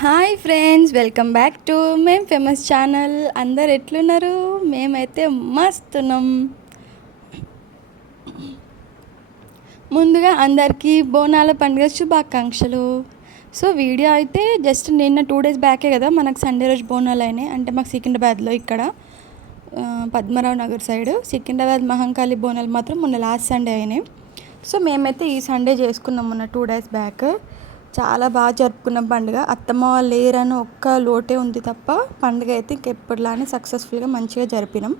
Hi friends welcome back to మేం famous channel అందరు ఎట్లున్నారు? మేమైతే మస్తున్నాం. ముందుగా అందరికీ బోనాల పండుగ శుభాకాంక్షలు. సో వీడియో అయితే జస్ట్ నిన్న టూ డేస్ బ్యాకే కదా మనకు సండే రోజు బోనాలు అయినాయి. అంటే మాకు సికింద్రాబాద్లో ఇక్కడ పద్మరావు నగర్ సైడ్ సికింద్రాబాద్ మహంకాళి బోనాలు మాత్రం మొన్న లాస్ట్ సండే అయినాయి. సో మేమైతే ఈ సండే చేసుకున్నాం మొన్న టూ డేస్ బ్యాక్ చాలా బాగా జరుపుకున్నాం పండుగ. అత్తమ్మ వాళ్ళు లేరని ఒక్క లోటే ఉంది తప్ప పండుగ అయితే ఇంకెప్పటిలానే సక్సెస్ఫుల్గా మంచిగా జరిపినాం.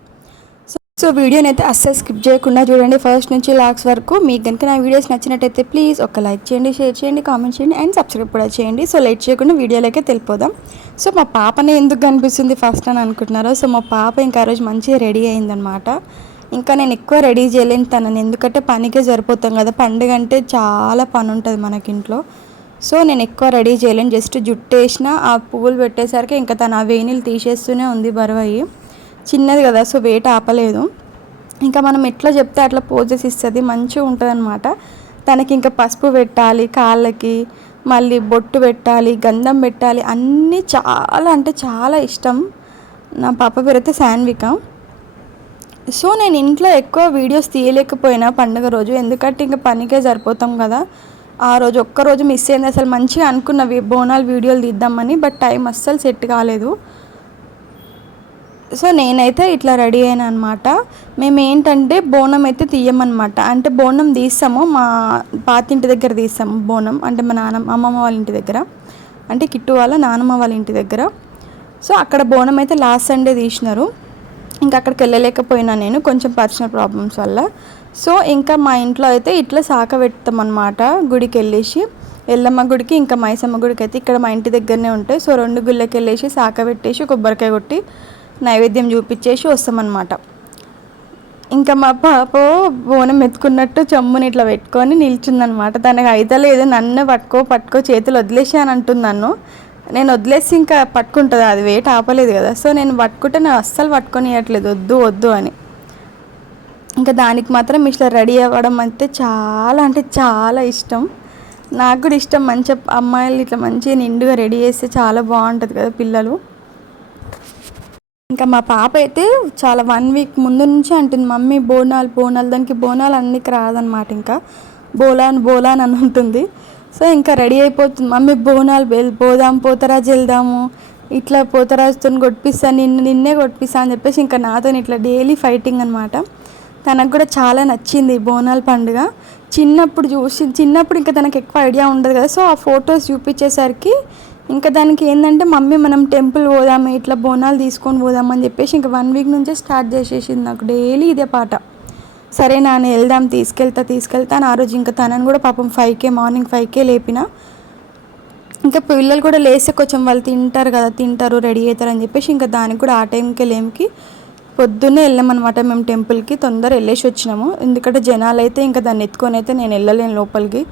సో సో వీడియోని అయితే అస్సలు స్కిప్ చేయకుండా చూడండి. ఫస్ట్ నుంచి లాక్స్ వరకు మీకు కనుక నా వీడియోస్ నచ్చినట్టయితే ప్లీజ్ ఒక లైక్ చేయండి షేర్ చేయండి కామెంట్ చేయండి అండ్ సబ్స్క్రైబ్ కూడా చేయండి. సో లేట్ చేయకుండా వీడియోలోకి తెలిపోదాం సో మా పాపనే ఎందుకు కనిపిస్తుంది ఫస్ట్ అని అనుకుంటున్నారో? సో మా పాప ఇంకా ఆ రోజు మంచిగా రెడీ అయిందనమాట ఇంకా నేను ఎక్కువ రెడీ చేయలేను తనని. ఎందుకంటే పనికే సరిపోతాం కదా. పండుగ అంటే చాలా పని ఉంటుంది మనకి ఇంట్లో. సో నేను ఎక్కువ రెడీ చేయలేను. జస్ట్ జుట్టు వేసిన ఆ పువ్వులు పెట్టేసరికి ఇంకా తను ఆ వేణీలు తీసేస్తూనే ఉంది బరువయ్యి. చిన్నది కదా సో వెయిట్ ఆపలేదు. ఇంకా మనం ఎట్లా చెప్తే అట్లా పోజెస్ ఇస్తుంది. మంచిగా ఉంటుంది అనమాట తనకి ఇంకా పసుపు పెట్టాలి కాళ్ళకి మళ్ళీ బొట్టు పెట్టాలి గంధం పెట్టాలి అన్నీ చాలా అంటే చాలా ఇష్టం. నా పాప పేరు అయితే శాన్విక. సో నేను ఇంట్లో ఎక్కువ వీడియోస్ తీయలేకపోయినా పండుగ రోజు. ఎందుకంటే ఇంకా పనికే సరిపోతాం కదా. ఆ రోజు ఒక్క రోజు మిస్ అయింది. అసలు మంచిగా అనుకున్న వి- బోనాలు వీడియోలు తీద్దామని బట్ టైం అస్సలు సెట్ కాలేదు. సో నేనైతే ఇట్లా రెడీ అయినా అనమాట మేము ఏంటంటే బోనం అయితే తీయమన్నమాట. అంటే బోనం తీస్తాము. మా పాతింటి దగ్గర తీస్తాము బోనం. అంటే మా నాన్నమ్మ అమ్మమ్మ వాళ్ళ ఇంటి దగ్గర. అంటే కిట్టు వాళ్ళ నానమ్మ వాళ్ళ ఇంటి దగ్గర. సో అక్కడ బోనం అయితే లాస్ట్ సండే తీసినారు. ఇంకా అక్కడికి వెళ్ళలేకపోయినా నేను కొంచెం పర్సనల్ ప్రాబ్లమ్స్ వల్ల. సో ఇంకా మా ఇంట్లో అయితే ఇట్లా సాక పెడతాం అనమాట గుడికి వెళ్ళేసి. ఎల్లమ్మ గుడికి ఇంకా మైసమ్మ గుడికి అయితే ఇక్కడ మా ఇంటి దగ్గరనే ఉంటాయి. సో రెండు గుళ్ళకి వెళ్ళేసి సాక పెట్టేసి కొబ్బరికాయ కొట్టి నైవేద్యం చూపించేసి వస్తామన్నమాట. ఇంకా మా పాప బోనం ఎత్తుకున్నట్టు చెమ్ముని ఇట్లా పెట్టుకొని నిల్చుందనమాట తనకు అయితే లేదు నన్ను పట్టుకో పట్టుకో చేతులు వదిలేసి అని అంటున్నాను నన్ను నేను వదిలేసి ఇంకా పట్టుకుంటుంది? అది వెయిట్ ఆపలేదు కదా. సో నేను పట్టుకుంటే నేను అస్సలు పట్టుకొని ఇవ్వట్లేదు వద్దు వద్దు అని. ఇంకా దానికి మాత్రం ఇట్లా రెడీ అవ్వడం అయితే చాలా అంటే చాలా ఇష్టం. నాకు కూడా ఇష్టం. మంచి అమ్మాయిలు ఇట్లా మంచిగా నిండుగా రెడీ చేస్తే చాలా బాగుంటుంది కదా పిల్లలు. ఇంకా మా పాప అయితే చాలా వన్ వీక్ ముందు నుంచి అంటుంది మమ్మీ బోనాలు బోనాలు దానికి బోనాలు అన్నికి రాదనమాట ఇంకా. బోలాన్ బోలాన్ అని ఉంటుంది. సో ఇంకా రెడీ అయిపోతుంది. మమ్మీ బోనాలు పోదాం పోతరాజు వెళ్దాము. ఇట్లా పోతరాజుతో కొట్టిస్తా నిన్ను నిన్నే కొట్టిస్తా అని చెప్పేసి ఇంకా నాతో ఇట్లా డైలీ ఫైటింగ్ అనమాట తనకు కూడా చాలా నచ్చింది బోనాల పండుగ. చిన్నప్పుడు చూసి చిన్నప్పుడు ఇంకా తనకు ఎక్కువ ఐడియా ఉండదు కదా. సో ఆ ఫొటోస్ చూపించేసరికి ఇంకా దానికి ఏంటంటే మమ్మీ మనం టెంపుల్ పోదాము ఇట్లా బోనాలు తీసుకొని పోదామని చెప్పేసి ఇంకా వన్ వీక్ నుంచే స్టార్ట్ చేసేసింది నాకు. డైలీ ఇదే పాట. సరే నాన్న వెళ్దాం తీసుకెళ్తా తీసుకెళ్తా అని ఆ రోజు ఇంకా తనని కూడా పాపం ఫైవ్కే మార్నింగ్ ఫైవ్కే లేపిన. ఇంకా పిల్లలు కూడా లేస్తే కొంచెం వాళ్ళు తింటారు కదా తింటారు రెడీ అవుతారు అని చెప్పేసి ఇంకా దానికి కూడా ఆ టైంకి లేమికి పొద్దున్నే వెళ్ళామన్నమాట మేము టెంపుల్కి తొందర వెళ్ళేసి వచ్చినాము. ఎందుకంటే జనాలు అయితే ఇంకా దాన్ని ఎత్తుకొని అయితే నేను వెళ్ళలేను లోపలికి.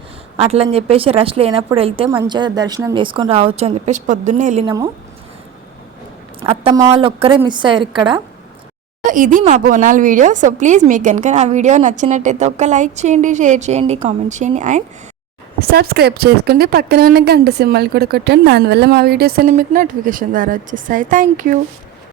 అట్లా అని చెప్పేసి రష్ లేనప్పుడు వెళ్తే మంచిగా దర్శనం చేసుకొని రావచ్చు అని చెప్పేసి పొద్దున్నే వెళ్ళినాము. అత్తమ్మ వాళ్ళు ఒక్కరే మిస్ అయ్యారు ఇక్కడ. ఇది మా బోనాల్ వీడియో. సో ప్లీజ్ మీకు కనుక ఆ వీడియో నచ్చినట్టయితే ఒక లైక్ చేయండి షేర్ చేయండి కామెంట్ చేయండి అండ్ సబ్స్క్రైబ్ చేసుకోండి. పక్కన ఉన్న గంట సింబల్ కూడా కొట్టండి. దానివల్ల మా వీడియోస్ అన్ని మీకు నోటిఫికేషన్ ద్వారా వచ్చేస్తాయి. Thank you.